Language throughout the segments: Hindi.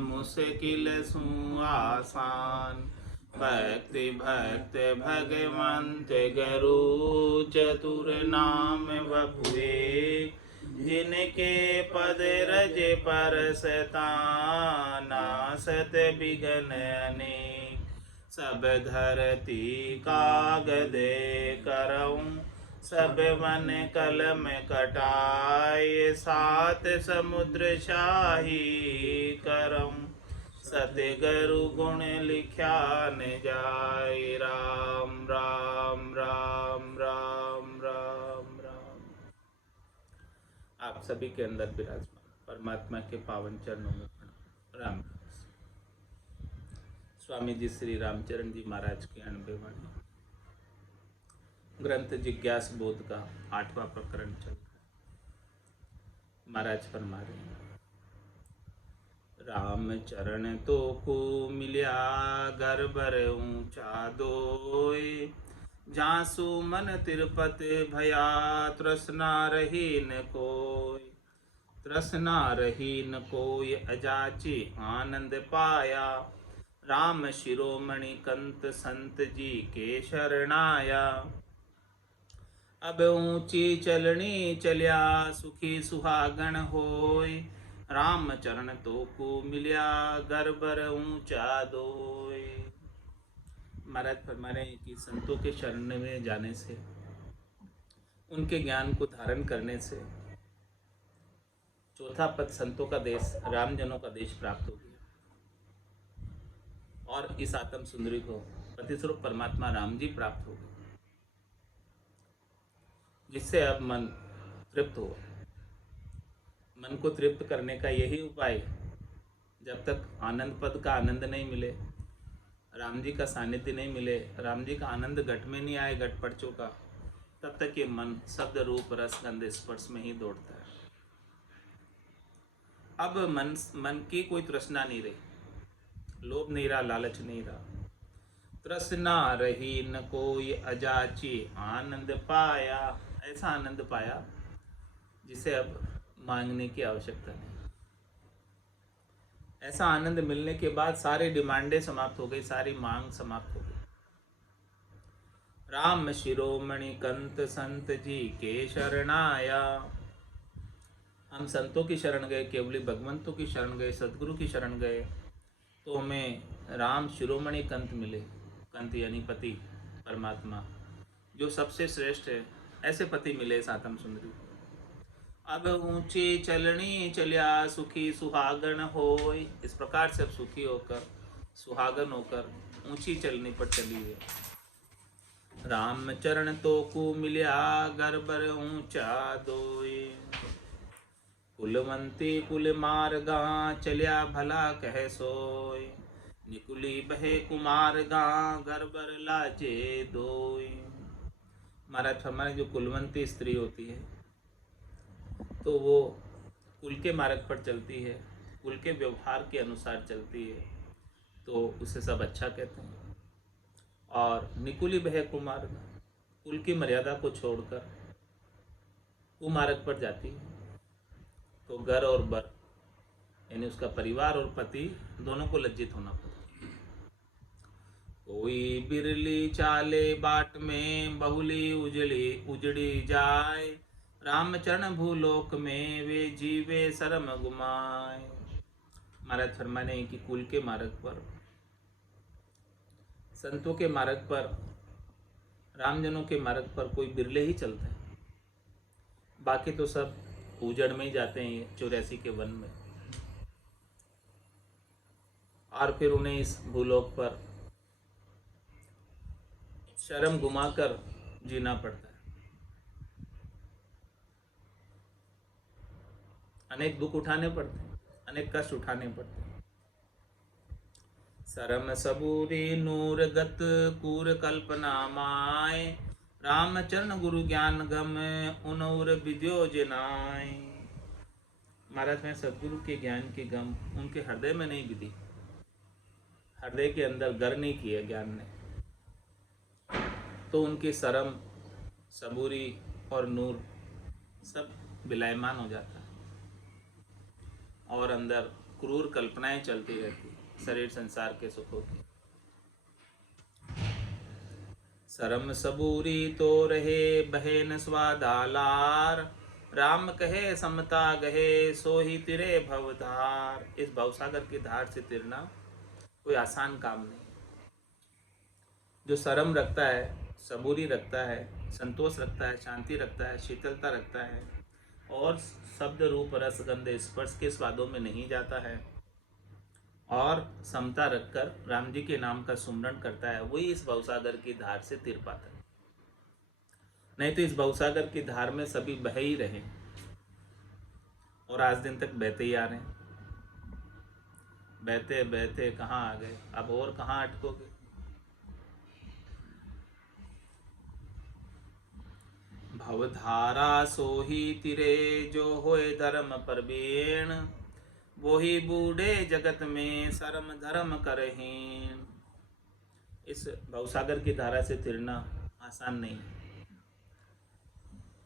मुश्किल सु आसान। भक्ति भक्त भगवंत गुरु चतुर नाम बपुए। जिनके पद रज परसता नासत बिघन अनेक। सब धरती कागदे करऊं सब मन कलम कटाए। सात समुद्र शाही करऊं सतगुरु गुण लिख्या न जाय। राम राम राम राम राम राम। आप सभी के अंदर विराजमान परमात्मा के पावन चरणों में प्रणाम। राम। स्वामी जी श्री रामचरण जी महाराज की 98 वाणी। ग्रंथ जिज्ञास बोध का 8वां प्रकरण चल रहा है। महाराज फरमा रहे हैं, राम चरण तो को मिल्या घर बर ऊंचा दोय। जासु मन तिरुपति भया तृष्णा रही न कोय। तृष्णा रही न कोय अजाची आनंद पाया। राम शिरोमणि कंत संत जी के शरणाया। अब ऊंची चलनी चलिया सुखी सुहागण होय। राम चरण तो को मिलिया गर्बर ऊंचा दोय। महाराज फरमा रहे हैं कि संतों के शरण में जाने से, उनके ज्ञान को धारण करने से चौथा पद संतों का देश, रामजनों का देश प्राप्त हो गया। और इस आत्म सुंदरी को पति स्वरूप परमात्मा राम जी प्राप्त हो गए, जिससे अब मन तृप्त हो। मन को तृप्त करने का यही उपाय, जब तक आनंद पद का आनंद नहीं मिले, राम जी का सानिध्य नहीं मिले, राम जी का आनंद घट में नहीं आए, घट पड़ चुका, तब तक ये मन शब्द रूप रस गंध स्पर्श में ही दौड़ता है। अब मन की कोई तृष्णा नहीं रही, लोभ नहीं रहा, लालच नहीं रहा। तृष्णा रही न कोई अजाची आनंद पाया। ऐसा आनंद पाया जिसे अब मांगने की आवश्यकता नहीं। ऐसा आनंद मिलने के बाद सारी डिमांडें समाप्त हो गई, सारी मांग समाप्त हो गई। राम शिरोमणि कंत संत जी के शरणाया। हम संतों की शरण गए, केवली भगवंतों की शरण गए, सदगुरु की शरण गए, तो हमें राम शिरोमणि कंत मिले। कंत यानी पति परमात्मा, जो सबसे श्रेष्ठ है। ऐसे पति मिले इस आत्म सुंदरी। अब ऊंची चलनी चलिया सुखी सुहागन होय। इस प्रकार से अब सुखी होकर, सुहागन होकर ऊंची चलनी पर चली है। राम चरण तो को मिलिया गर्बर ऊंचा दोय। कुलवंती कुल मार्गा चलिया भला कह सोय। निकुली बहे कुमार गा गर्बर लाजे दोय। महाराज हमारे जो कुलवंती स्त्री होती है, तो वो कुल के मार्ग पर चलती है, कुल के व्यवहार के अनुसार चलती है, तो उसे सब अच्छा कहते हैं। और निकुली बहे कुमार, कुल की मर्यादा को छोड़कर कुमार्ग पर जाती है, तो घर और बर यानी उसका परिवार और पति दोनों को लज्जित होना पड़ता है। कोई बिरली चाले बाट में बहुली उजड़ी जाए। रामचरण भूलोक में वे जीवे शर्म गुमाए। महाराज फरमाने कि कुल के मार्ग पर, संतों के मार्ग पर, रामजनों के मार्ग पर कोई बिरले ही चलते हैं, बाकी तो सब उजड़ में ही जाते हैं 84 के वन में। और फिर उन्हें इस भूलोक पर शर्म घुमाकर जीना पड़ता है। अनेक दुख उठाने पड़ते हैं, अनेक कष्ट उठाने पड़ते हैं। शरम सबूरी नूर गत कूर कल्पना माय। रामचरण गुरु ज्ञान गम उनौर विद्यो जिनाय। महाराज में सदगुरु के ज्ञान की गम उनके हृदय में नहीं विधि, हृदय के अंदर गर नहीं किया ज्ञान ने, तो उनकी शरम, सबूरी और नूर सब विलायमान हो जाता है और अंदर क्रूर कल्पनाएं चलती रहती, शरीर संसार के सुखों की। शरम सबूरी तो रहे बहे न स्वादालार, राम कहे समता गहे सो ही तिरे भवधार। इस भवसागर की धार से तिरना कोई आसान काम नहीं। जो शर्म रखता है, सबूरी रखता है, संतोष रखता है, शांति रखता है, शीतलता रखता है और शब्द रूप रस गंध स्पर्श के स्वादों में नहीं जाता है और समता रखकर राम जी के नाम का सुमरण करता है, वही इस भवसागर की धार से तिर पाता है। नहीं तो इस भवसागर की धार में सभी बह ही रहे और आज दिन तक बहते ही आ रहे हैं। बहते बहते कहाँ आ गए, अब और कहाँ अटकोगे। भवधारा सोही तिरे जो होए धर्म परवीण, वो ही बूढ़े जगत में शर्म धर्म करहीन। इस भवसागर की धारा से तिरना आसान नहीं है।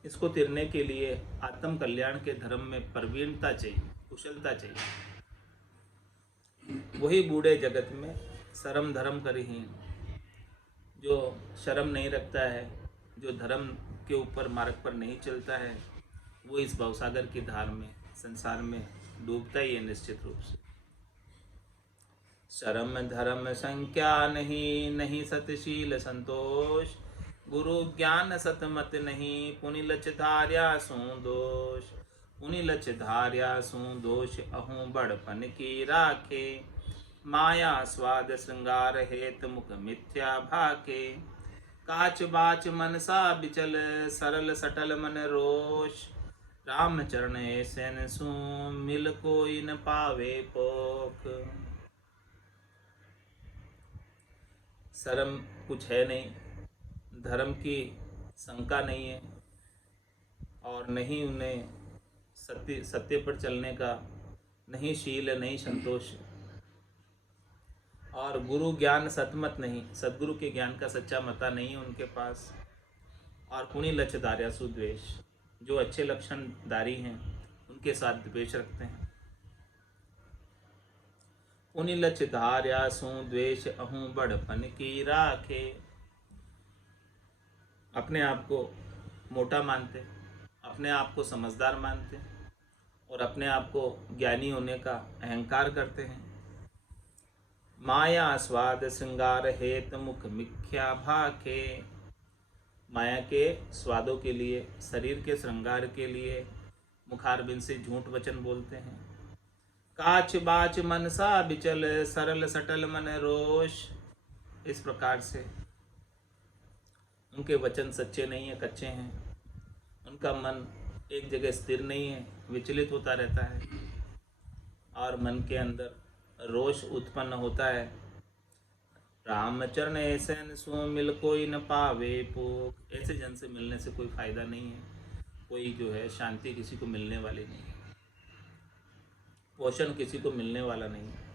इसको तिरने के लिए आत्म कल्याण के धर्म में प्रवीणता चाहिए, कुशलता चाहिए। वही बूढ़े जगत में शर्म धर्म करहीन, जो शर्म नहीं रखता है, जो धर्म के ऊपर मार्ग पर नहीं चलता है, वो इस भवसागर की धार में संसार में डूबता ही है निश्चित रूप से। शर्म धर्म संख्या नहीं, नहीं सतशील संतोष, गुरु ज्ञान सतमत नहीं, पुनि लच धार्या सु दोष। पुनि लच धार्या सु दोष अहूँ बड़पन की राखे, माया स्वाद श्रृंगार हेत मुख मिथ्या भाके। काच बाच मनसा बिचल सरल सटल मन रोष, राम चरण ऐसन सु मिल कोई न पावे पोख। शर्म कुछ है नहीं, धर्म की शंका नहीं है और नहीं उन्हें सत्य पर चलने का नहीं शील, नहीं संतोष और गुरु ज्ञान सतमत नहीं, सदगुरु के ज्ञान का सच्चा मता नहीं है उनके पास। और पुनि लक्षधार्यासु द्वेष, जो अच्छे लक्षणधारी हैं उनके साथ द्वेष रखते हैं। पुनि लक्षधार्यासु द्वेष अहूँ बड़पन की राखे, अपने आप को मोटा मानते, अपने आप को समझदार मानते और अपने आप को ज्ञानी होने का अहंकार करते हैं। माया स्वाद श्रृंगार हेत मुख मिथ्या भाखे, माया के स्वादों के लिए, शरीर के श्रृंगार के लिए मुखारबिंद से झूठ वचन बोलते हैं। काच बाच मनसा बिचल सरल सटल मन रोष, इस प्रकार से उनके वचन सच्चे नहीं है, कच्चे हैं। उनका मन एक जगह स्थिर नहीं है, विचलित होता रहता है और मन के अंदर रोष उत्पन्न होता है। रामचरण ऐसे सो मिल कोई न पावे पोख, ऐसे जन से मिलने से कोई फायदा नहीं है, कोई जो है शांति किसी को मिलने वाली नहीं है, पोषण किसी को मिलने वाला नहीं है।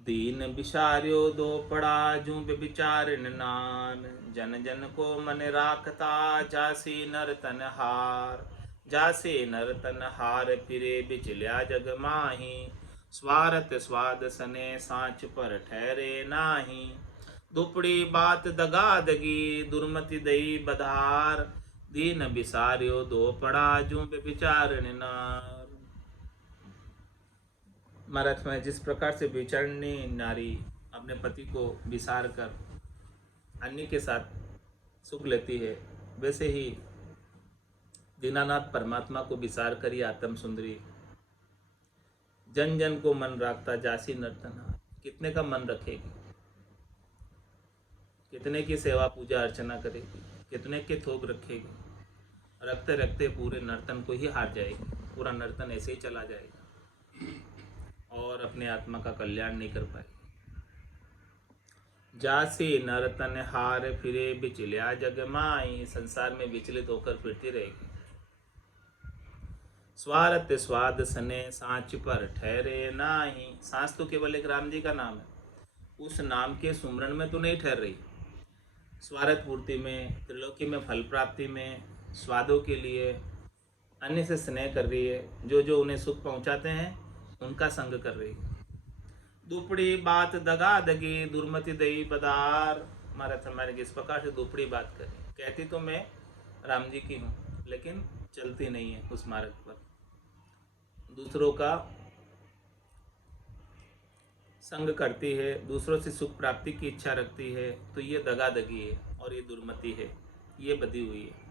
दीन बिचार्यो दो पड़ा जू विचार नान, जन जन को मन राखता जासी नर तन हार। जासे नर तन हार फिरे बिचल्या जग माही, स्वार्थ स्वाद सने सांच पर ठहरे नाही। दुपड़ी बात दगा दगी दुर्मति दई बधार, दीन बिसार्यो दो पड़ा जू विचार नार। महाराज में जिस प्रकार से विचरणी नारी अपने पति को विसार कर अन्य के साथ सुख लेती है, वैसे ही दीनानाथ परमात्मा को विसार करी आत्म सुंदरी जन जन को मन रखता जासी नर्तना। कितने का मन रखेगी, कितने की सेवा पूजा अर्चना करेगी, कितने के थोक रखेगी, रखते रखते पूरे नर्तन को ही हार जाएगी, पूरा नर्तन ऐसे ही चला जाएगा और अपने आत्मा का कल्याण नहीं कर पाएगी। जासी नर्तन हार फिरे बिचलिया जग माई, संसार में विचलित होकर फिरती रहेगी। स्वार्थ स्वाद सने सांच पर ठहरे नाही, सांस तो केवल एक राम जी का नाम है, उस नाम के सुमरण में तो नहीं ठहर रही। स्वार्थ पूर्ति में, त्रिलोकी में फल प्राप्ति में, स्वादों के लिए अन्य से स्नेह कर रही है, जो जो उन्हें सुख पहुंचाते हैं उनका संग कर रही है। दुपड़ी बात दगा दगी दुर्मति दई बदार। महाराज हमारे किस प्रकार से दुपड़ी बात करी, कहती तो मैं राम जी की हूँ लेकिन चलती नहीं है उस मार्ग पर, दूसरों का संग करती है, दूसरों से सुख प्राप्ति की इच्छा रखती है, तो ये दगादगी है और ये दुर्मति है, ये बदी हुई है।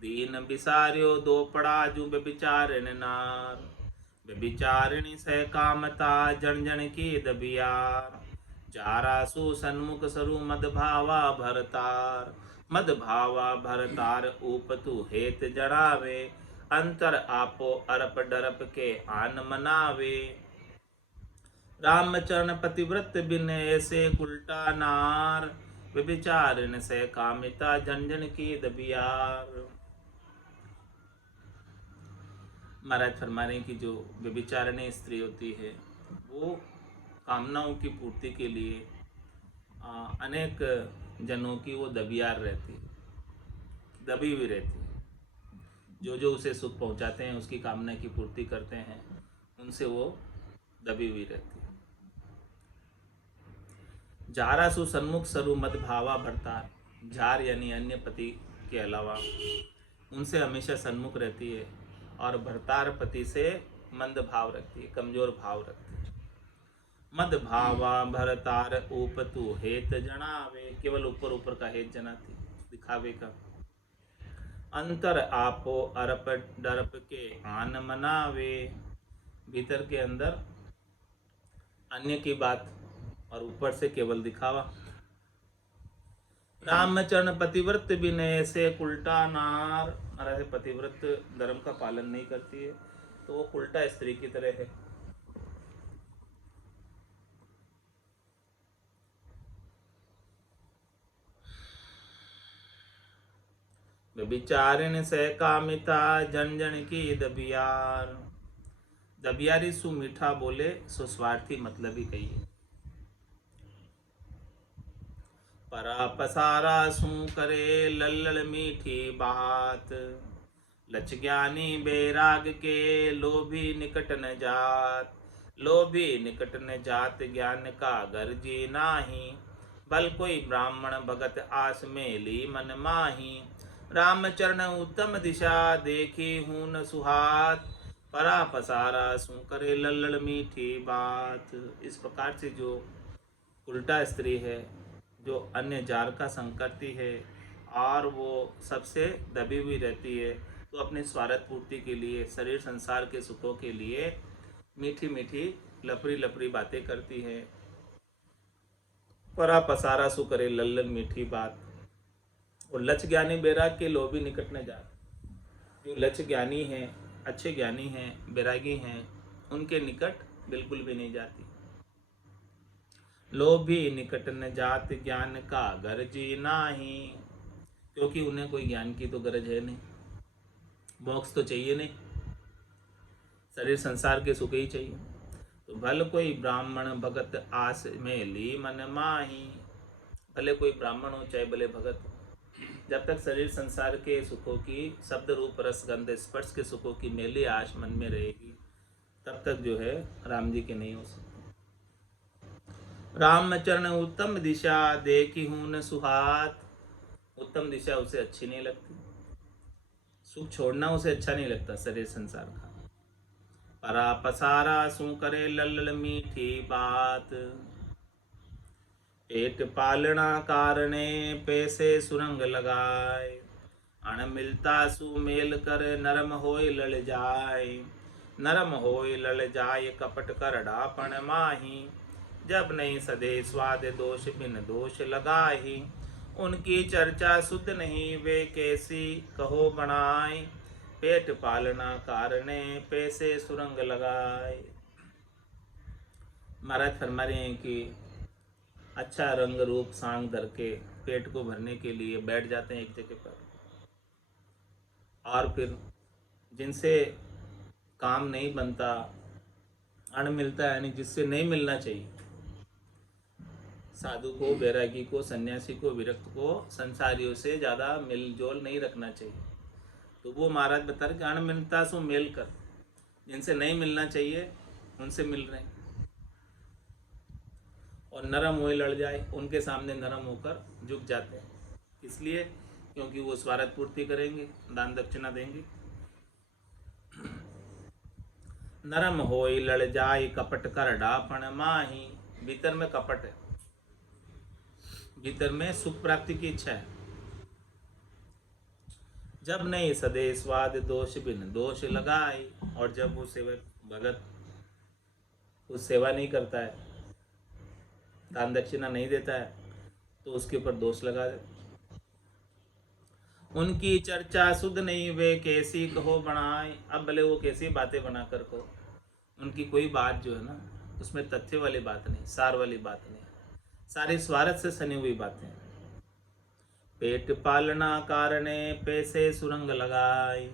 दीन बिसार्यो दो पड़ा जू बेचारण नार, बेचारिणी सह कामता जन जन की दबियार। चारा सु सन्मुख सरु मद भावा भरतार, मद भावा भरतार ऊपतु हेत जड़ावे। अंतर आपो अरप डरप के आन मनावे। रामचरण पतिव्रत बिन ऐसे उल्टा नार, व्यभिचारिण से कामिता झंझन की दबियार। महाराज फरमा रहे कि जो व्यभिचारिणी स्त्री होती है वो कामनाओं की पूर्ति के लिए अनेक जनों की वो दबियार रहती है, दबी हुई रहती है। जो जो उसे सुख पहुंचाते हैं, उसकी कामना की पूर्ति करते हैं, उनसे वो दबी हुई रहती है। जारा सु सन्मुख सरु मद भावा भरतार, जार यानी अन्य पति के अलावा उनसे हमेशा सन्मुख रहती है, और भरतार पति से मंद भाव रखती है, कमजोर भाव रखती है। मद भावा भरतार ऊपतु हेत जनावे, केवल ऊपर ऊपर का हेत जनाती, दिखावे का। अंतर आपो अरप डरप के आन मनावे, भीतर के अंदर अन्य की बात और ऊपर से केवल दिखावा। रामचरण पतिव्रत विनय से उल्टा नार, महाराज पतिव्रत धर्म का पालन नहीं करती है तो वो उल्टा स्त्री की तरह है। विचारिण से कामिता झंझन की दबियार, दबियारी सु मीठा बोले सो स्वार्थी मतलब ही कहिए। परा पसारा सू करे लल्लड़ मीठी बात, लच ज्ञानी बैराग के लोभी निकट न जात। लोभी निकट न जात ज्ञान का गर्जी नाही, भल कोई ब्राह्मण भगत आस मेली मन माही। रामचरण उत्तम दिशा देखी हूँ न सुहात, परा पसारा सू करे लल्लड़ मीठी बात। इस प्रकार से जो उल्टा स्त्री है, जो अन्य जार का संग करती है और वो सबसे दबी हुई रहती है, तो अपने स्वार्थ पूर्ति के लिए, शरीर संसार के सुखों के लिए मीठी मीठी लपरी लपरी बातें करती है। परा पसारा सु करे लल्लन मीठी बात। और लच ज्ञानी बैराग के लोभी निकट न जात, जो लच ज्ञानी हैं, अच्छे ज्ञानी हैं, बैरागी हैं, उनके निकट बिल्कुल भी नहीं जाती। लोभी निकट न जात ज्ञान का गरजी नाही, क्योंकि उन्हें कोई ज्ञान की तो गरज है नहीं, मोक्ष तो चाहिए नहीं, शरीर संसार के सुख ही चाहिए। तो भल कोई ब्राह्मण भगत आस में ली मन माही, भले कोई ब्राह्मण हो चाहे भले भगत हो, जब तक शरीर संसार के सुखों की, शब्द रूप रस गंध स्पर्श के सुखों की मेली आश मन में रहेगी, तब तक जो है राम जी के नहीं हो सकते। रामचरण उत्तम दिशा देखी हूं न सुहात, उत्तम दिशा उसे अच्छी नहीं लगती, सुख छोड़ना उसे अच्छा नहीं लगता शरीर संसार का। परा पसारा सू करे लल्लड़ मीठी बात, पेट पालना कारणे पैसे सुरंग लगाए। अण मिलता सु मेल कर नरम होय लड़ जाय, नरम होय लड़ जाय कपट कर डापण माही। जब नहीं सदे स्वाद दोष बिन दोष लगाही, उनकी चर्चा शुद्ध नहीं वे कैसी कहो बनाए। पेट पालना कारणे पैसे सुरंग लगाए। महाराज फरमा रहे हैं कि अच्छा रंग रूप सांग धर के पेट को भरने के लिए बैठ जाते हैं एक जगह पर, और फिर जिनसे काम नहीं बनता, अण मिलता है यानी जिससे नहीं मिलना चाहिए, साधु को, बैरागी को, सन्यासी को, विरक्त को संसारियों से ज़्यादा मिलजोल नहीं रखना चाहिए, तो वो महाराज बता रहे कि अणमिनता सो मेल कर, जिनसे नहीं मिलना चाहिए उनसे मिल रहे हैं। और नरम हुए लड़ जाए, उनके सामने नरम होकर झुक जाते हैं। इसलिए क्योंकि वो स्वार्थ पूर्ति करेंगे, दान दक्षिणा देंगे। नरम होई लड़ जाए कपट कर डापण माही। भीतर में कपट है, भीतर में सुख प्राप्ति की इच्छा है। जब नहीं सदे स्वाद दोष बिन दोष लगाई। और जब वो सेवक भगत उस सेवा नहीं करता है, दान दक्षिणा नहीं देता है, तो उसके ऊपर दोष लगा दे। उनकी चर्चा सुध नहीं वे कैसी कहो बनाए। अब भले वो कैसी बातें बना कर कहो, उनकी कोई बात जो है ना उसमें तथ्य वाली बात नहीं, सार वाली बात नहीं, सारी स्वार्थ से सनी हुई बातें। पेट पालना कारणे पैसे सुरंग लगाए।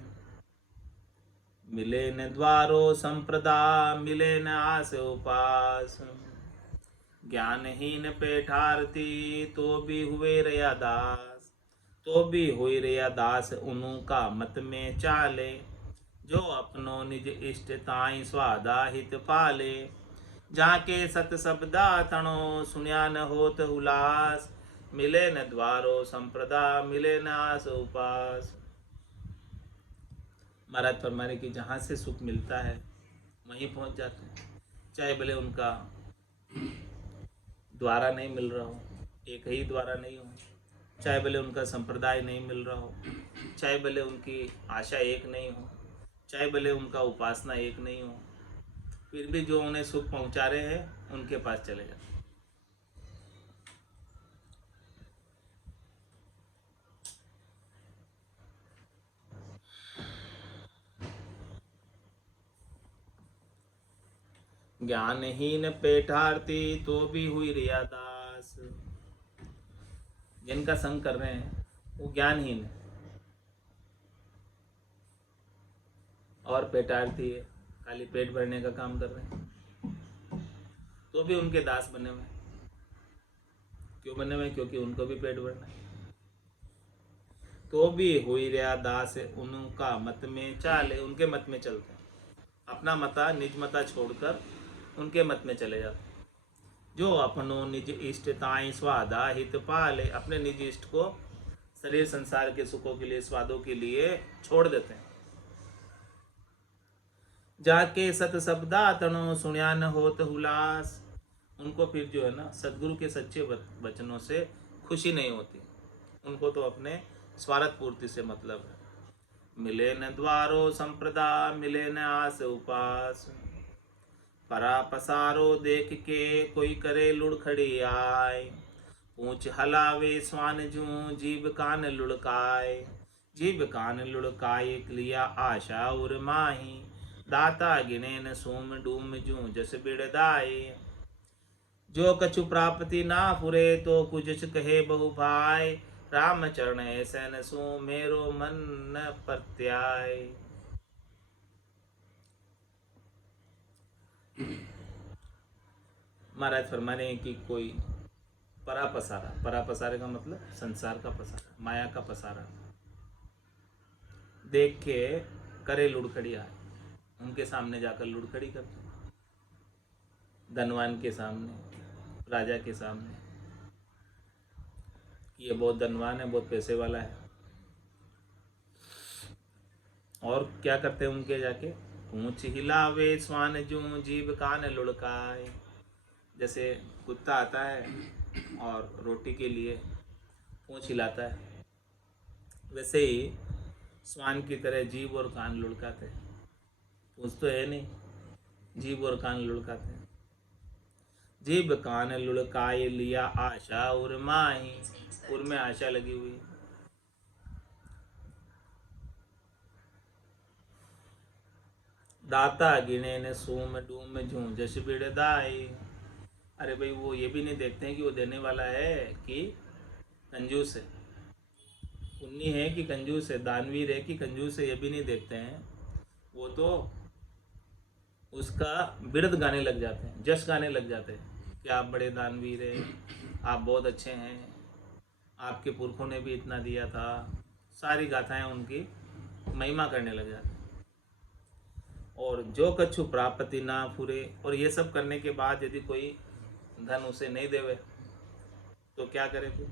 मिले न द्वारो संप्रदा मिले न आस उपास। ज्ञानहीन पेठारती तो भी हुए रया दास। तो भी हुई रया दास उनु का मत में चाले। जो अपनो निज इष्ट ताई स्वादा हित पाले। जाके सत शब्दा तणो सुन्या न होत उलास। मिले न द्वारो संप्रदा मिले न आस उपास। महाराज फरमाने की जहाँ से सुख मिलता है वहीं पहुँच जाते हैं, चाहे भले उनका द्वारा नहीं मिल रहा हो, एक ही द्वारा नहीं हो, चाहे भले उनका संप्रदाय नहीं मिल रहा हो, चाहे भले उनकी आशा एक नहीं हो, चाहे भले उनका उपासना एक नहीं हो, फिर भी जो उन्हें सुख पहुंचा रहे हैं उनके पास चले जाते। ज्ञानहीन पेठारती तो भी हुई रिया दास। जिनका संग कर रहे हैं वो ज्ञानहीन है और पेटार्थी है, खाली पेट भरने का काम कर रहे हैं, तो भी उनके दास बने हुए। क्यों बने हुए? क्योंकि उनको भी पेट भरना है। तो भी हुई रिया दास उनका मत में चाले। उनके मत में चलते हैं, अपना मता निज मता छोड़कर उनके मत में चले जाते हैं। जो अपनो निज इष्ट ताई स्वादा हित पाले। अपने निज इष्ट को शरीर संसार के सुखों के लिए, स्वादों के लिए छोड़ देते हैं। जाके सत शब्दा तनो सुन्या न होत हुलास। उनको फिर जो है ना सदगुरु के सच्चे वचनों से खुशी नहीं होती, उनको तो अपने स्वार्थ पूर्ति से मतलब है। मिले न द्वारो संप्रदा मिले न आस उपास। परा पसारो देख के कोई करे लुढ़खड़ी आय। पूछ हलावे स्वान जूं जीव कान लुढ़काए। जीव कान लुढ़काए लिया आशा उर माही। दाता गिने न सूम डूम जूं जस बिड़दाए। जो कछु प्राप्ति ना फुरे तो कुछ कहे बहु भाई। राम चरण ऐसे न सू मेरो मन न प्रत्याय। महाराज फरमाने की कोई परा पसारा, परा पसारे का मतलब संसार का पसारा, माया का पसारा देख के करे लुढ़खड़ी आए। उनके सामने जाकर लुढ़खड़ी करते, धनवान के सामने, राजा के सामने, ये बहुत धनवान है, बहुत पैसे वाला है। और क्या करते हैं उनके जाके? पूंछ हिलावे स्वान जूं जीव कान लुढ़काए। जैसे कुत्ता आता है और रोटी के लिए पूंछ हिलाता है, वैसे ही स्वान की तरह जीव और कान लुढ़काते हैं। पूंछ तो है नहीं, जीव और कान लुढ़काते हैं। जीव कान लुढ़काए लिया आशा उर माही। उर में आशा लगी हुई। दाता गिने न सूम डूम जूं जस बिड़दाई। अरे भाई वो ये भी नहीं देखते हैं कि वो देने वाला है कि कंजूस है, पुण्य है कि कंजूस है, दानवीर है कि कंजूस है, ये भी नहीं देखते हैं। वो तो उसका बिरद गाने लग जाते हैं, जश गाने लग जाते हैं कि आप बड़े दानवीर हैं, आप बहुत अच्छे हैं, आपके पुरखों ने भी इतना दिया था। सारी गाथाएं उनकी महिमा करने लग जाते हैं। और जो कछु प्राप्ति ना फुरे, और ये सब करने के बाद यदि कोई धन उसे नहीं देवे तो क्या करे फिर?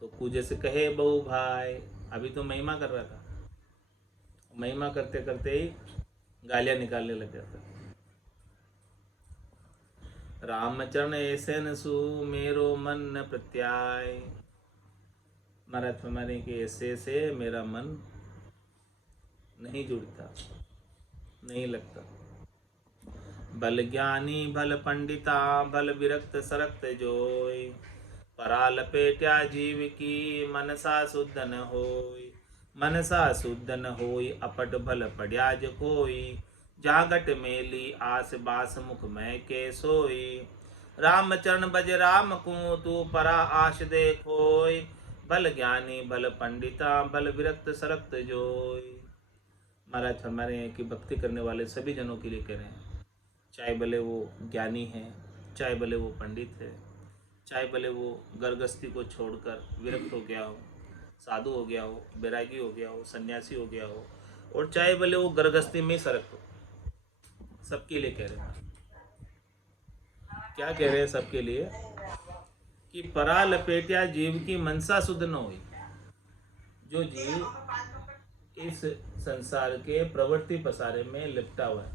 तो कू जैसे कहे बहु भाई, अभी तो महिमा कर रहा था, महिमा करते करते ही गालियां निकालने लग जाता। रामचरण ऐसे न सु मेरो मन न प्रत्याय। महाराज फरमाने के ऐसे से मेरा मन नहीं जुड़ता, नहीं लगता। बल ज्ञानी भल पंडिता भल विरक्त सरक्त जोय। परा लपेट्या जीव की मनसा शुद्ध न होय। मनसा शुद्ध न होय अपट भल पड्या ज कोई। जागट मेली आस बास मुख में के सोई। राम चरण बज राम को तू परा आश देखोय। बल ज्ञानी भल पंडिता भल विरक्त सरक्त जोय। महाराज फरमा रहे हैं कि भक्ति करने वाले सभी जनों के लिए कह रहे हैं, चाहे भले वो ज्ञानी हैं, चाहे भले वो पंडित है, चाहे भले वो गर्गस्थी को छोड़कर विरक्त हो गया हो, साधु हो गया हो, बैरागी हो गया हो, सन्यासी हो गया हो, और चाहे भले वो गर्गस्थी में सरक हो, सबके लिए कह रहे हैं। क्या कह रहे हैं सबके लिए? कि परा लपेटिया जीव की मनसा शुद्ध न हुई। जो जीव इस संसार के प्रवृत्ति पसारे में लिपटा हुआ है,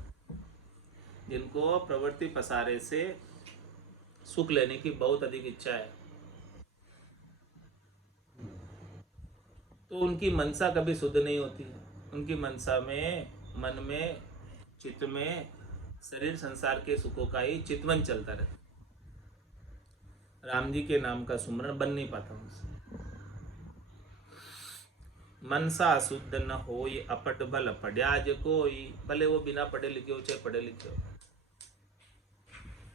जिनको प्रवृत्ति पसारे से सुख लेने की बहुत अधिक इच्छा है, तो उनकी मनसा कभी शुद्ध नहीं होती है। उनकी मनसा में, मन में, चित्त में शरीर संसार के सुखों का ही चितवन चलता रहता। राम जी के नाम का सुमरण बन नहीं पाता उनसे। मनसा शुद्ध न होय अपट भल पड्याज कोई। भले वो बिना पढ़े लिखे हो चाहे पढ़े लिखे हो।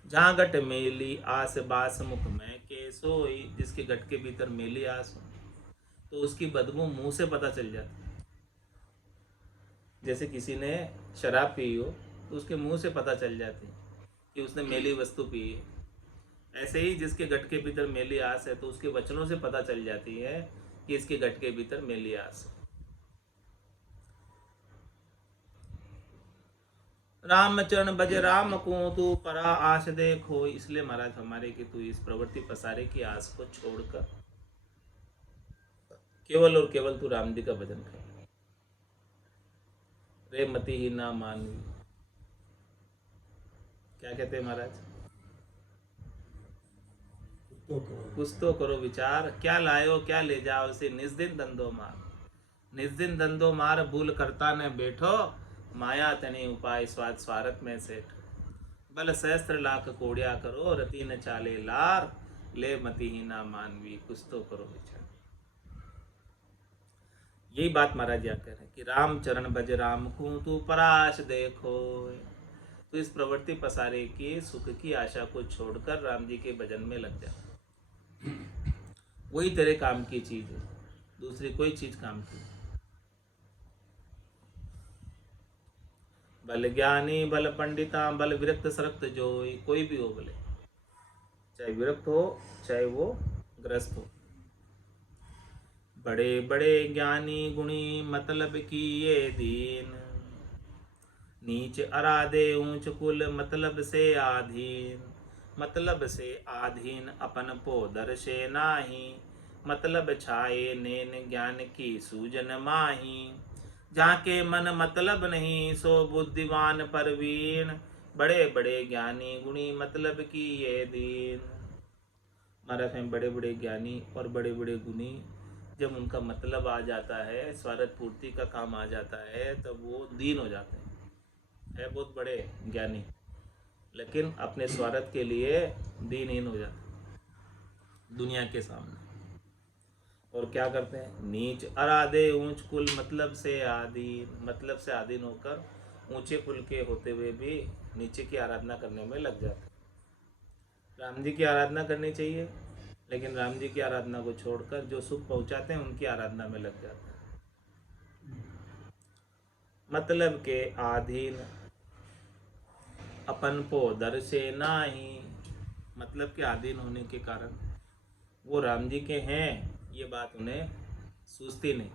जहाँ गट मेली आस बास मुख में के सोई। जिसके गट के भीतर मेली आस हो तो उसकी बदबू मुंह से पता चल जाती है। जैसे किसी ने शराब पी हो तो उसके मुंह से पता चल जाती है कि उसने मेली वस्तु पी है। ऐसे ही जिसके गट के भीतर मेली आस है तो उसके वचनों से पता चल जाती है कि इसके गट के भीतर मेली आस है। रामचरण बज राम को तू परा आश देखो। इसलिए महाराज हमारे कि तू इस प्रवृत्ति पसारे की आस को छोड़कर केवल और केवल तू राम जी का भजन कर। रे मति ही ना मानवी। क्या कहते हैं महाराज? कुछ तो करो विचार, क्या लायो क्या ले जाओ से निस्दिन धंधो मार। निस्दिन धंधो मार भूल करता न बैठो। माया तने उपाय स्वाद स्वार्थ में सेठ। बल सहस्त्र लाख कोड़िया करो रति न चाले लार। ले मति ही ना मानवी। कुछ तो करो विचार। यही बात महाराज यहाँ कह रहे हैं कि राम चरण भज राम को तू पराश देखो। तो इस प्रवृत्ति पसारे की सुख की आशा को छोड़कर राम जी के भजन में लग जा। वही तेरे काम की चीज है, दूसरी कोई चीज काम की। बल ज्ञानी बल पंडिता बल विरक्त सरक्त जोई। कोई भी हो, भले चाहे विरक्त हो चाहे वो ग्रस्त हो। बड़े बड़े ज्ञानी गुणी मतलब की ये दीन। नीच अराधे ऊंच कुल मतलब से आधीन। मतलब से आधीन अपन पोदर से नाही। मतलब छाए नैन ज्ञान की सूजन माही। जाके मन मतलब नहीं सो बुद्धिमान परवीन। बड़े बड़े ज्ञानी गुणी मतलब की ये दीन। महाराज हैं बड़े बड़े ज्ञानी और बड़े बड़े गुणी जब उनका मतलब आ जाता है, स्वार्थ पूर्ति का काम आ जाता है, तब वो दीन हो जाते हैं। है बहुत बड़े ज्ञानी लेकिन अपने स्वार्थ के लिए दीनहीन हो जाते दुनिया के सामने। और क्या करते हैं? नीच अराधे ऊंच कुल मतलब से आधीन। मतलब से आधीन होकर ऊंचे कुल के होते हुए भी नीचे की आराधना करने में लग जाते। राम जी की आराधना करनी चाहिए लेकिन राम जी की आराधना को छोड़कर जो सुख पहुंचाते हैं उनकी आराधना में लग जाते हैं। मतलब के अधीन अपन पोदर से नाही। मतलब के अधीन होने के कारण वो राम जी के हैं ये बात उन्हें सूझती नहीं।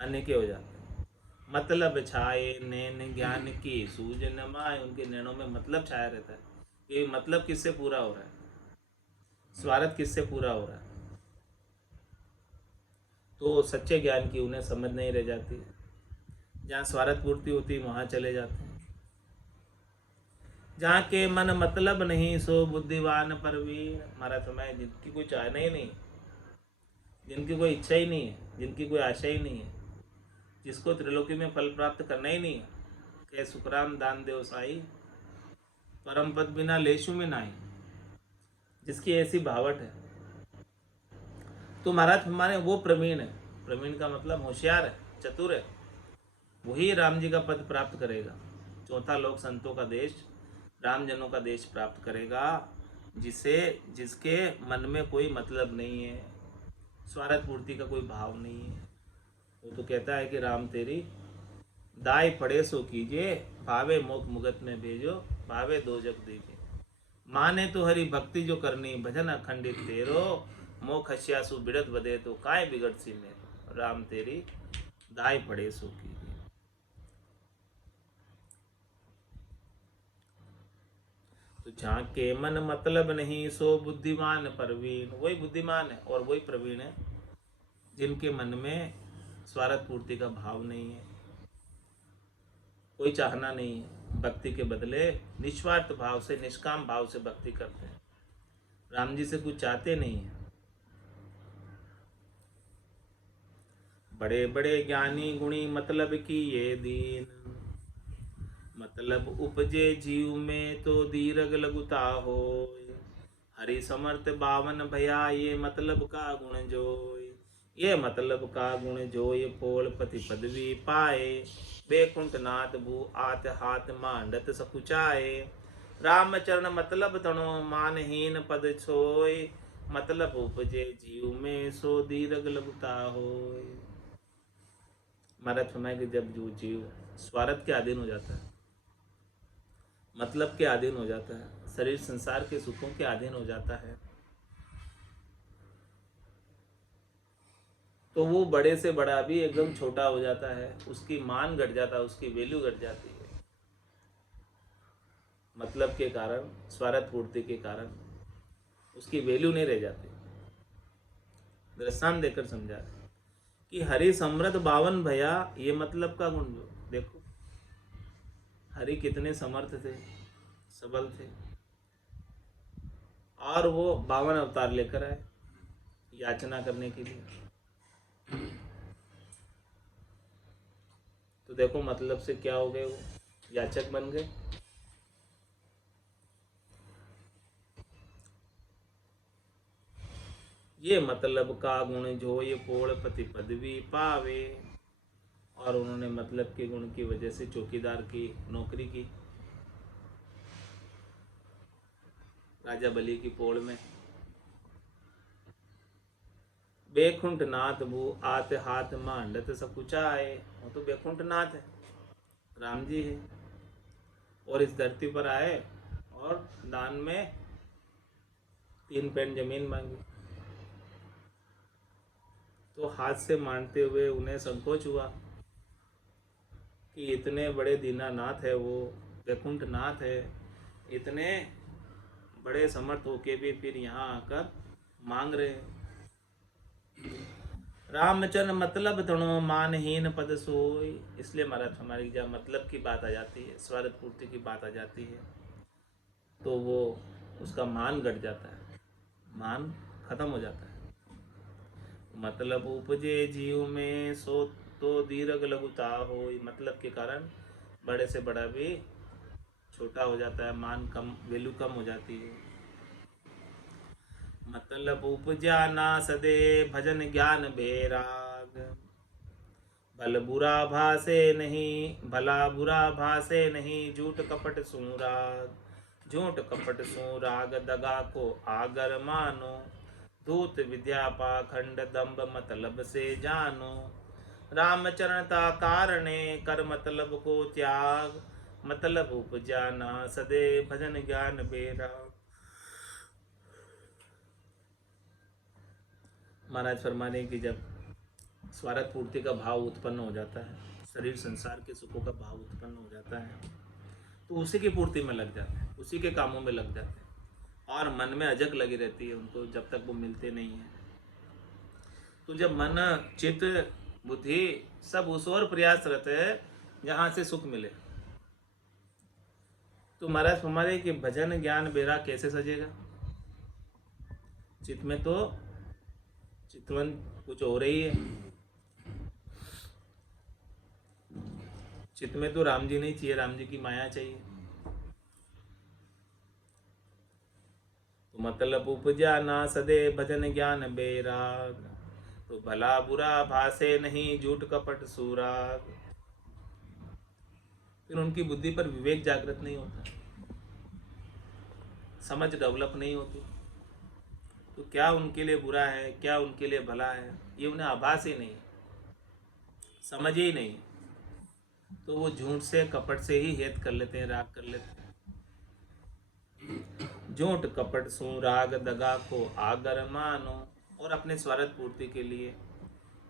अन्य के हो जाते हैं। मतलब छाए नैन ज्ञान की सूझ न माए, उनके नैनों में मतलब छाया रहता है कि मतलब किससे पूरा हो रहा है, स्वार्थ किससे पूरा हो रहा है। तो सच्चे ज्ञान की उन्हें समझ नहीं रह जाती। जहाँ स्वार्थ पूर्ति होती है वहाँ चले जाते हैं। जहाँ के मन मतलब नहीं सो बुद्धिवान परवीन, हमारा समय जिनकी कोई चाहना ही नहीं, जिनकी कोई इच्छा ही नहीं है, जिनकी कोई आशा ही नहीं है, जिसको त्रिलोकी में फल प्राप्त करना ही नहीं है, कह सुखराम दान देव साई, परम पद बिना लेशु में नाही, जिसकी ऐसी भावट है, तो महाराज हमारे वो प्रवीण है। प्रवीण का मतलब होशियार है, चतुर है, वही राम जी का पद प्राप्त करेगा। चौथा लोक संतों का देश, रामजनों का देश प्राप्त करेगा, जिसे जिसके मन में कोई मतलब नहीं है, स्वार्थ पूर्ति का कोई भाव नहीं है। वो तो कहता है कि राम तेरी दाय पड़े सो कीजिए, भावे मोख मुगत में भेजो, भावे दो जग दीजिए। माने तो हरि भक्ति जो करनी, भजन अखंडित तेरो, मोख हस्यासु बिड़त बदे तो काय बिगड़ सी मेरो, राम तेरी दाय पड़े सो कीजिए। तो जहाँ के मन मतलब नहीं सो बुद्धिमान परवीन, वही बुद्धिमान है और वही प्रवीण है जिनके मन में स्वार्थ पूर्ति का भाव नहीं है, कोई चाहना नहीं है, भक्ति के बदले निस्वार्थ भाव से, निष्काम भाव से भक्ति करते हैं, राम जी से कुछ चाहते नहीं है। बड़े बड़े ज्ञानी गुणी मतलब की ये दीन, मतलब उपजे जीव में तो दीर्घ लघुता हो, हरि समर्थ बावन भया ये मतलब का गुण जोय, ये मतलब का गुण जोय पोल पति पदवी पाए, बेकुंठ नाथ भू आत हाथ मांडत सकुचाए, रामचरण मतलब तणो मानहीन पद छोय, मतलब उपजे जीव में सो दीर्घ लघुता होय। महाराज फरमाए कि जब जो जीव स्वार्थ के अधीन हो जाता है, मतलब के अधीन हो जाता है, शरीर संसार के सुखों के अधीन हो जाता है, तो वो बड़े से बड़ा भी एकदम छोटा हो जाता है, उसकी मान घट जाता है, उसकी वैल्यू घट जाती है। मतलब के कारण, स्वार्थ पूर्ति के कारण उसकी वैल्यू नहीं रह जाती। दृष्टांत देकर समझा कि हरि समृद्ध बावन भया, ये मतलब का गुण जो देखो, हरि कितने समर्थ थे, सबल थे, और वो 52 अवतार लेकर आए याचना करने के लिए। तो देखो मतलब से क्या हो गए, वो याचक बन गए। ये मतलब का गुण जो ये पोड़ पति पदवी पावे, और उन्होंने मतलब के गुण की वजह से चौकीदार की नौकरी की राजा बलि की पोड़ में। बेकुंठ नाथ भू आत हाथ मांडत सकुचाए, वो तो बेकुंठ नाथ है, राम जी है, और इस धरती पर आए और दान में 3 पैन जमीन मांगी। तो हाथ से मांगते हुए उन्हें संकोच हुआ कि इतने बड़े दीनानाथ है, वो वैकुंठ नाथ है, इतने बड़े समर्थ होके भी फिर यहाँ आकर मांग रहे हैं। रामचरण मतलब तणो मानहीन पद सोई, इसलिए महाराज हमारी जब मतलब की बात आ जाती है, स्वार्थ पूर्ति की बात आ जाती है, तो वो उसका मान घट जाता है, मान खत्म हो जाता है। मतलब उपजे जीव में सो तो दीर्घ लघुता हो, मतलब के कारण बड़े से बड़ा भी छोटा हो जाता है, मान कम, वैल्यू कम हो जाती है। मतलब उपजा ना सदे भजन ज्ञान बेराग, भल बुरा भासे नहीं, भला बुरा भासे नहीं, झूठ कपट सुराग, झूठ कपट सुराग दगा को आगर मानो, धूत विद्या पाखंड दम्भ मतलब से जानो, रामचरणता कारणे कर मतलब को त्याग, मतलब उपजा ना सदे भजन ज्ञान बेरा। महाराज फरमाने की जब स्वार्थ पूर्ति का भाव उत्पन्न हो जाता है, शरीर संसार के सुखों का भाव उत्पन्न हो जाता है, तो उसी की पूर्ति में लग जाते हैं, उसी के कामों में लग जाते हैं, और मन में अजक लगी रहती है उनको जब तक वो मिलते नहीं हैं। तो जब मन चित्त बुद्धि सब उस ओर प्रयास रहते हैं जहाँ से सुख मिले, तो महाराज हमारे कि भजन ज्ञान बेरा कैसे सजेगा? चित्त में तो चितवन कुछ हो रही है, चित्त में तो राम जी नहीं चाहिए, राम जी की माया चाहिए। तो मतलब उपजा ना सदे भजन ज्ञान बेराग, तो भला बुरा भासे नहीं झूठ कपट सुराग। फिर उनकी बुद्धि पर विवेक जागृत नहीं होता, समझ डेवलप नहीं होती। तो क्या उनके लिए बुरा है, क्या उनके लिए भला है, ये उन्हें आभास ही नहीं, समझ ही नहीं। तो वो झूठ से कपट से ही हेत कर लेते हैं, राग कर लेते हैं। झूठ कपट सु राग दगा को आगर मानो, और अपने स्वार्थ पूर्ति के लिए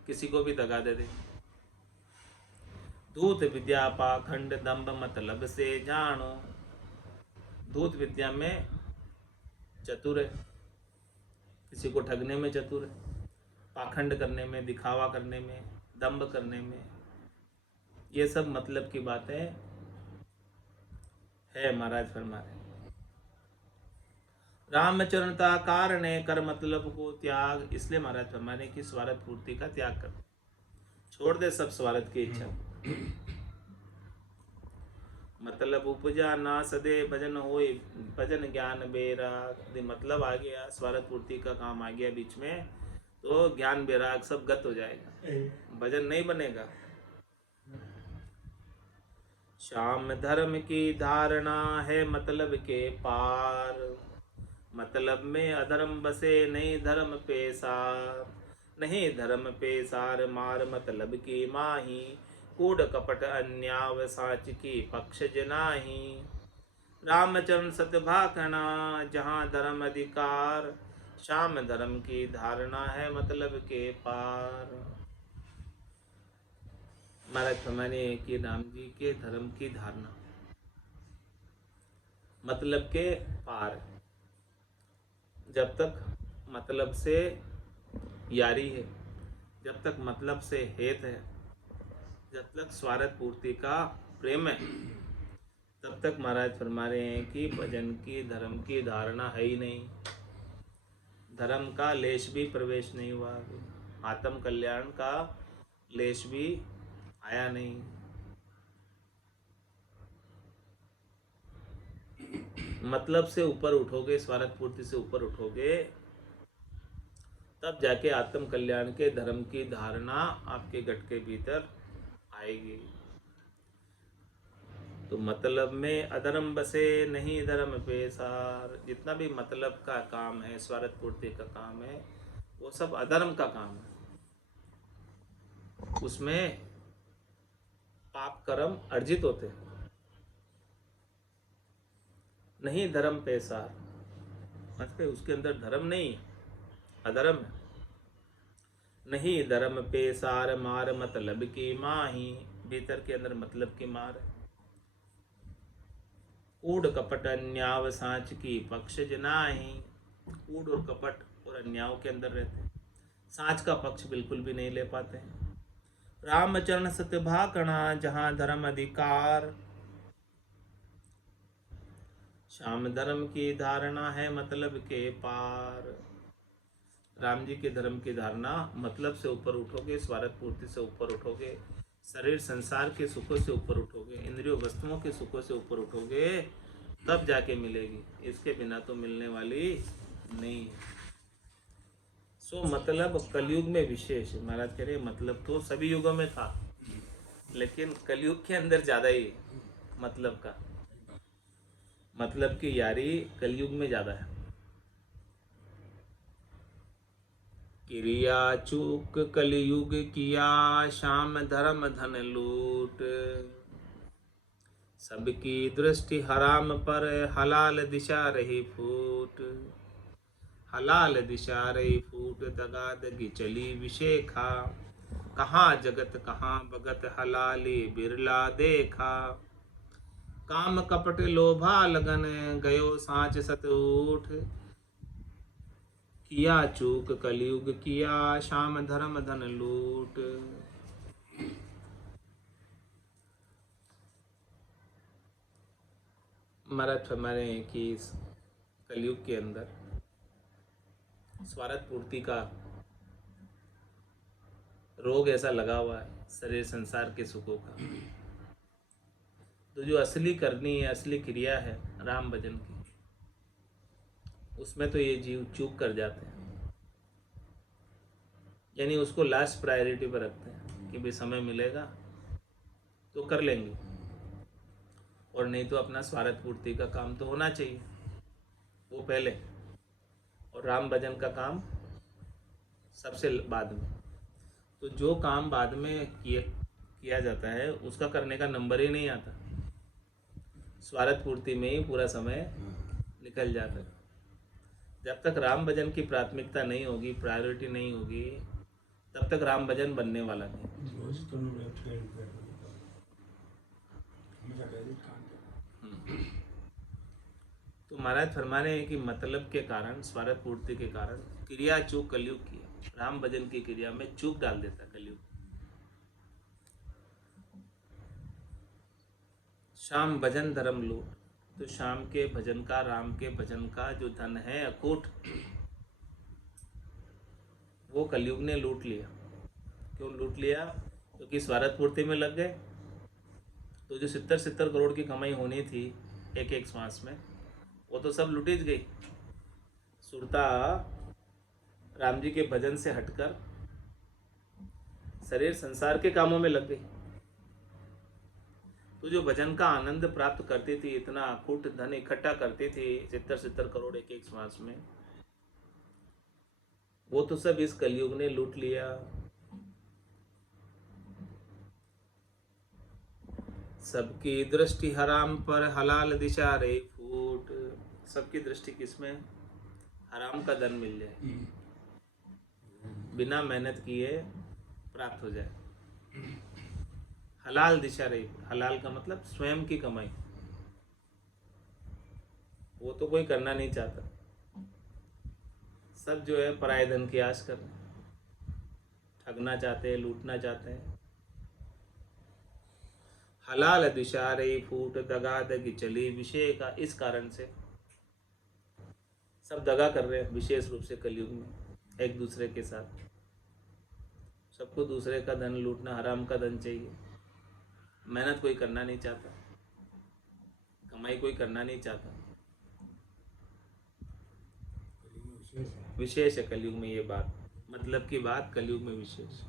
किसी को भी दगा दे दे। धूत विद्या पाखंड दंभ मतलब से जानो, धूत विद्या में चतुर है, किसी को ठगने में चतुर है, पाखंड करने में, दिखावा करने में, दंभ करने में, ये सब मतलब की बातें है। महाराज फरमा रहे रामचरणता कारणे कर मतलब को त्याग, इसलिए महाराज फरमा रहे कि स्वार्थ पूर्ति का त्याग कर, छोड़ दे सब स्वार्थ की इच्छा। मतलब उपजा ना सदे भजन होए, भजन ज्ञान बेराग, मतलब आ गया, स्वार्थ पूर्ति का काम आ गया बीच में, तो ज्ञान बेराग सब गत हो जाएगा, भजन नहीं बनेगा। श्याम धर्म की धारणा है मतलब के पार, मतलब में अधर्म बसे नहीं धर्म पे सार, नहीं धर्म पे सार मार मतलब की माही, कूड़ कपट अन्याव साच की पक्ष जनाही। रामचरण सत्य भाखना जहाँ धर्म अधिकार, श्याम धर्म की धारणा है मतलब के पार। महाराज फरमाने कि राम जी के धर्म की धारणा मतलब के पार, जब तक मतलब से यारी है, जब तक मतलब से हेत है, जब तक स्वार्थ पूर्ति का प्रेम है, तब तक महाराज फरमा रहे हैं कि भजन की धर्म की धारणा है ही नहीं, धर्म का लेश भी प्रवेश नहीं हुआ, आत्म कल्याण का लेश भी आया नहीं। मतलब से ऊपर उठोगे, स्वार्थ पूर्ति से ऊपर उठोगे, तब जाके आत्म कल्याण के धर्म की धारणा आपके गट के भीतर आएगी। तो मतलब में अधर्म बसे नहीं धर्म पे सार, जितना भी मतलब का काम है, स्वार्थ पूर्ति का काम है, वो सब अधर्म का काम है, उसमें पाप कर्म अर्जित होते हैं। नहीं धर्म पे सार मतलब उसके अंदर धर्म नहीं, अधर्म है। नहीं धर्म पे सार मार मतलब की माही, भीतर के अंदर मतलब की मार है। कूड़ कपट अन्याव सांच की पक्ष जनाही, कूड़ और कपट और अन्याव के अंदर रहते हैं, सांच का पक्ष बिल्कुल भी नहीं ले पाते हैं। रामचरण सत्य भाकणा जहाँ धर्म अधिकार, श्याम धर्म की धारणा है मतलब के पार। राम जी के धर्म की धारणा, मतलब से ऊपर उठोगे, स्वार्थ पूर्ति से ऊपर उठोगे, शरीर संसार के सुखों से ऊपर उठोगे, इंद्रियों वस्तुओं के सुखों से ऊपर उठोगे, तब जाके मिलेगी, इसके बिना तो मिलने वाली नहीं है। सो मतलब कलयुग में विशेष, महाराज कह रहे मतलब तो सभी युगों में था, लेकिन कलयुग के अंदर ज़्यादा ही मतलब का, मतलब की यारी कलयुग में ज़्यादा है। क्रिया चूक कलयुग किया, श्याम धर्म धन लूट, सबकी दृष्टि हराम पर हलाल दिशा रही फूट, हलाल दिशा रही फूट, दगा दगी चली विशेखा, कहाँ जगत कहाँ भगत हलाली बिरला देखा। काम कपट लोभा लगन गयो साँच सत ऊठ। किया चूक कलयुग किया श्याम धर्म धन लूट। महाराज फरमाने हैं कि इस कलयुग के अंदर स्वार्थ पूर्ति का रोग ऐसा लगा हुआ है, शरीर संसार के सुखों का। तो जो असली करनी है, असली क्रिया है राम भजन की, उसमें तो ये जीव चूक कर जाते हैं। यानी उसको लास्ट प्रायोरिटी पर रखते हैं कि भाई समय मिलेगा तो कर लेंगे, और नहीं तो अपना स्वार्थ पूर्ति का काम तो होना चाहिए वो पहले, और राम भजन का काम सबसे बाद में। तो जो काम बाद में किया जाता है उसका करने का नंबर ही नहीं आता, स्वार्थ पूर्ति में ही पूरा समय निकल जाता है। जब तक राम भजन की प्राथमिकता नहीं होगी, प्रायोरिटी नहीं होगी, तब तक राम भजन बनने वाला नहीं। तो महाराज फरमाने हैं कि मतलब के कारण, स्वार्थ पूर्ति के कारण क्रिया चूक कलयुग की, राम भजन की क्रिया में चूक डाल देता कलयुग। श्याम भजन धर्म लूट, तो श्याम के भजन का, राम के भजन का जो धन है अकूट, वो कलयुग ने लूट लिया। क्यों लूट लिया? क्योंकि स्वार्थ पूर्ति में लग गए। तो जो 70 करोड़ की कमाई होनी थी एक एक श्वास में, वो तो सब लुटी गई। सुरता राम जी के भजन से हटकर शरीर संसार के कामों में लग गई। तो जो भजन का आनंद प्राप्त करती थी, इतना अकूट धन इकट्ठा करती थी 70 करोड़ एक एक श्वास में, वो तो सब इस कलयुग ने लूट लिया। सबकी दृष्टि हराम पर हलाल दिशा रे फूट। सबकी दृष्टि किसमें? हराम का धन मिल जाए, बिना मेहनत किए प्राप्त हो जाए। हलाल दिशा रही, हलाल का मतलब स्वयं की कमाई, वो तो कोई करना नहीं चाहता। सब जो है पराये धन की आश कर रहे हैं, ठगना चाहते हैं, लूटना चाहते हैं। हलाल दिशा रही फूट दगा दगी चली विषय का। इस कारण से सब दगा कर रहे हैं, विशेष रूप से कलयुग में एक दूसरे के साथ। सबको दूसरे का धन लूटना, हराम का धन चाहिए। मेहनत कोई करना नहीं चाहता, कमाई कोई करना नहीं चाहता। विशेष है कलयुग में ये बात, मतलब की बात कलयुग में विशेष।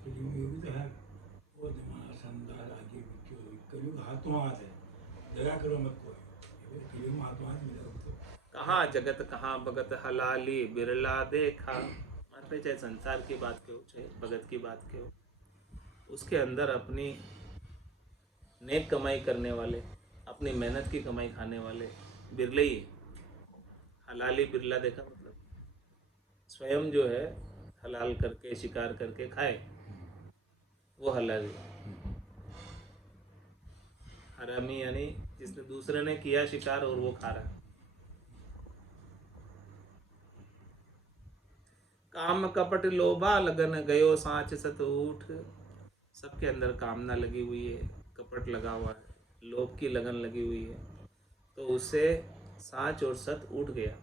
कहाँ जगत कहाँ भगत हलाली बिरला देखा। मतलब चाहे संसार की बात के हो, चाहे भगत की बात के हो, उसके अंदर अपनी नेक कमाई करने वाले, अपनी मेहनत की कमाई खाने वाले बिरले ही। हलाली बिरला देखा मतलब स्वयं जो है हलाल करके, शिकार करके खाए, वो हलाली। हरामी यानी जिसने दूसरे ने किया शिकार और वो खा रहा है। काम कपट लोभा लगन गयो साँच सत ऊठ। सबके अंदर कामना लगी हुई है, कपट लगा हुआ है, लोभ की लगन लगी हुई है, तो उससे साँच और सत उठ गया,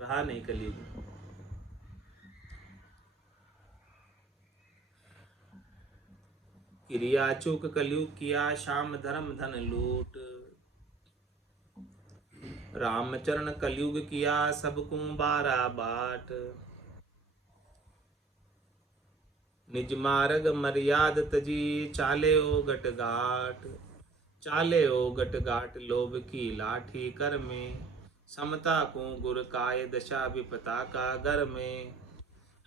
रहा नहीं कलयुग में। क्रिया चूक कलयुग किया श्याम धर्म धन लूट। रामचरण कलयुग किया सबको बारा बाट। निज मार्ग मर्याद तजी चाले ओ गट घाट। चाले ओ गट घाट लोभ की लाठी कर में। समता को गुर काय दशा विपता का घर में।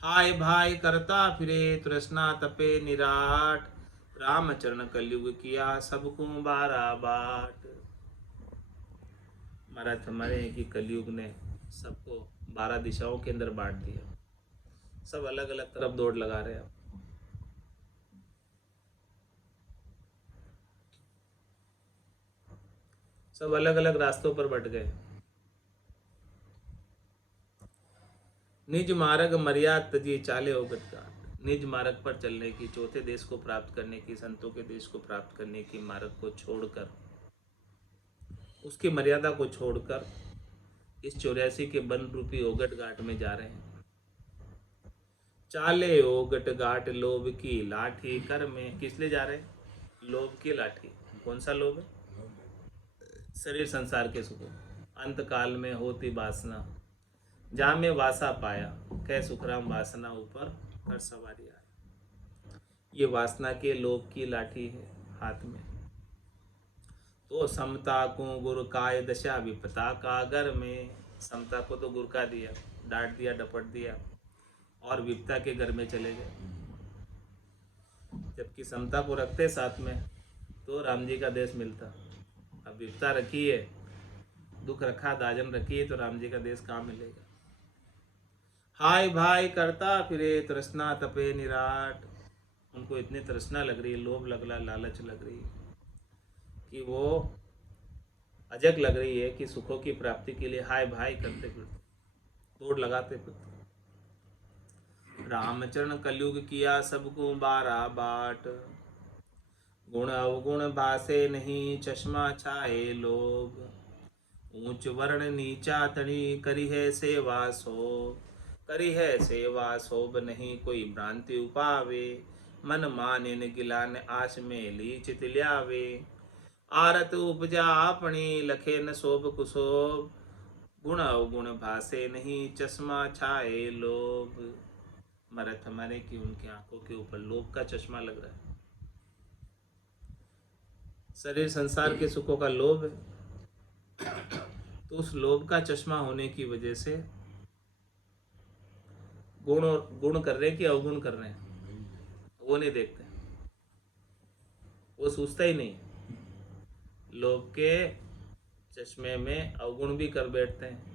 हाय भाई करता फिरे तृष्णा तपे निराट। रामचरण कलयुग किया सबको बारा बाट। महाराज हमारे हैं कि कलयुग ने सबको 12 दिशाओं के अंदर बांट दिया। सब अलग अलग तरफ दौड़ लगा रहे हैं। सब अलग अलग रास्तों पर बट गए। निज मार्ग मर्याद तजी चाले ओगट काट। निज मार्ग पर चलने की, चौथे देश को प्राप्त करने की, संतों के देश को प्राप्त करने की मार्ग को छोड़कर, उसकी मर्यादा को छोड़कर इस 84 के वन रूपी ओगट घाट में जा रहे हैं। चाले ओगट घाट लोभ की लाठी कर में, किस लिए जा रहे हैं? लोभ की लाठी। कौन सा लोभ है? शरीर संसार के सुखों। अंत काल में होती वासना, जहाँ में वासा पाया, कह सुखराम वासना ऊपर कर सवारी आया। ये वासना के लोभ की लाठी है हाथ में। तो समता को गुरु काय दशा विपता कागर में, समता को तो गुरु का दिया, डांट दिया, डपट दिया और विपता के घर में चले गए। जबकि समता को रखते साथ में तो राम जी का देश मिलता। अब विपता रखी है, दुख रखा, दाजन रखी है, तो राम जी का देश कहाँ मिलेगा? हाय भाई करता फिरे तृष्णा तपे निराट। उनको इतनी तृष्णा लग रही है, लोभ लग रहा, लालच लग रही है कि वो अजग लग रही है कि सुखों की प्राप्ति के लिए हाय भाई करते फिरते, दौड़ लगाते फिरते। रामचरण कलयुग किया सबको बारा बाट। गुण अवगुण भासे नहीं चश्मा छाए लोग। ऊंच वर्ण नीचा तनी करी है सेवा सो। करी है सेवा शोभ नहीं कोई भ्रांति उपावे। मन माने न गिलान आश में ली चित ल्यावे। आरत उपजा अपनी लखे न शोभ कुशोभ। गुण अवगुण भासे नहीं चश्मा छाए लोभ। मरथ मरे कि उनकी आंखों के ऊपर लोभ का चश्मा लग रहा है। शरीर संसार के सुखों का लोभ है, तो उस लोभ का चश्मा होने की वजह से गुण कर रहे हैं कि अवगुण कर रहे हैं, वो नहीं देखते, वो सोचता ही नहीं। लोभ के चश्मे में अवगुण भी कर बैठते हैं।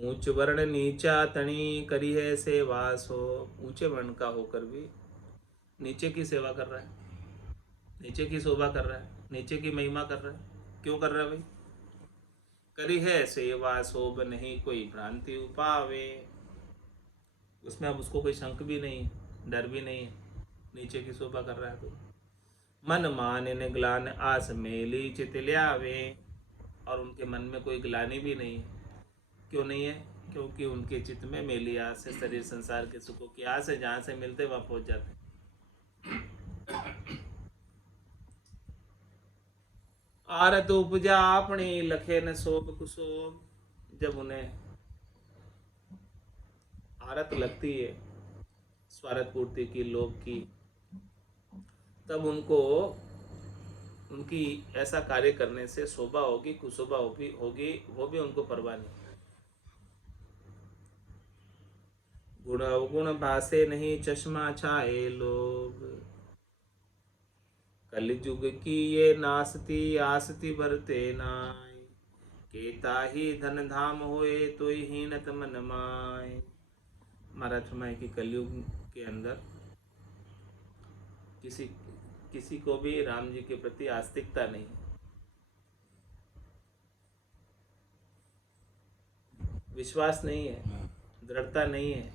ऊंच वर्ण नीचा तणी करी है सेवा सो। ऊंचे वर्ण का होकर भी नीचे की सेवा कर रहा है, नीचे की शोभा कर रहा है, नीचे की महिमा कर रहा है। क्यों कर रहा है भाई? करी है सेवा शोभ नहीं कोई भ्रांति उपावे। उसमें अब उसको कोई शंक भी नहीं, डर भी नहीं, नीचे की शोभा कर रहा है। तो मन मान इन ग्लान आस मेली चित ल्यावे। और उनके मन में कोई ग्लानी भी नहीं है। क्यों नहीं है? क्योंकि उनके चित्त में मेली आस है, शरीर संसार के सुखों की आस है, जहाँ से मिलते वहाँ पहुँच जाते। आरत उपजा अपनी लखे न शोभ कुशोभ। जब उन्हें आरत लगती है स्वार्थ पूर्ति की, लोभ की, तब उनको उनकी ऐसा कार्य करने से शोभा होगी कुशोभा होगी वो भी उनको परवाह नहीं। गुण अवगुण भासे नहीं चश्मा छाए लोग। कलयुग की ये नासती आसती भरते नाय। केता ही धन धाम होए तो हीनत मन माय। महाराज फरमाए कि कलयुग के अंदर किसी किसी को भी राम जी के प्रति आस्तिकता नहीं, विश्वास नहीं है, दृढ़ता नहीं है,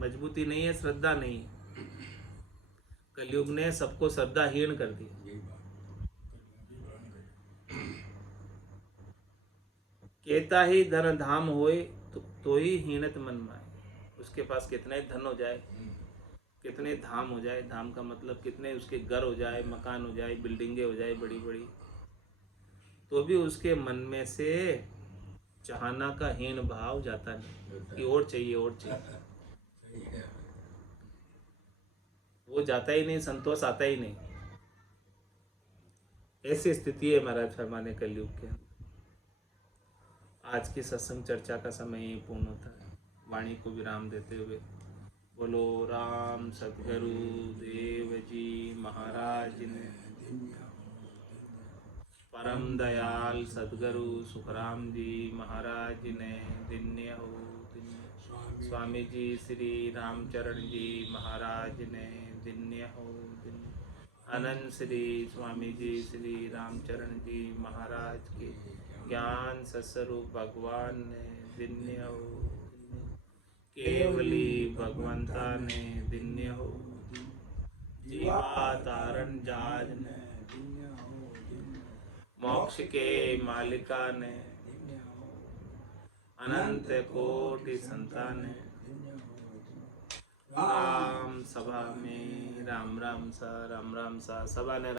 मजबूती नहीं है, श्रद्धा नहीं है। कलयुग ने सबको श्रद्धाहीन कर दिया। कहता ही धन धाम होए तो ही हीनत मन माए। उसके पास कितने धन हो जाए, कितने धाम हो जाए, धाम का मतलब कितने उसके घर हो जाए, मकान हो जाए, बिल्डिंगें हो जाए बड़ी बड़ी, तो भी उसके मन में से चाहना का हीन भाव जाता नहीं कि और चाहिए और चाहिए। वो जाता ही नहीं, संतोष आता ही नहीं। ऐसी स्थिति है महाराज फरमाने कलयुग के। आज की सत्संग चर्चा का समय ही पूर्ण होता है। वाणी को विराम देते हुए बोलो राम सतगुरु देव जी महाराज ने, परम दयाल सतगुरु सुखराम जी महाराज ने, दिन्य हो दिन्य। स्वामी जी श्री रामचरण जी महाराज ने दिन्य हो दिन्य। अनंत श्री स्वामी जी श्री रामचरण जी महाराज के ज्ञान सस्वरूप भगवान ने दिन्य हो दिन्य। केवली भगवंता ने दिन्य हो जीवा तारण जाज ने मोक्ष के मालिका ने अनंत कोटि संतान ने राम सभा में राम राम सा सभा ने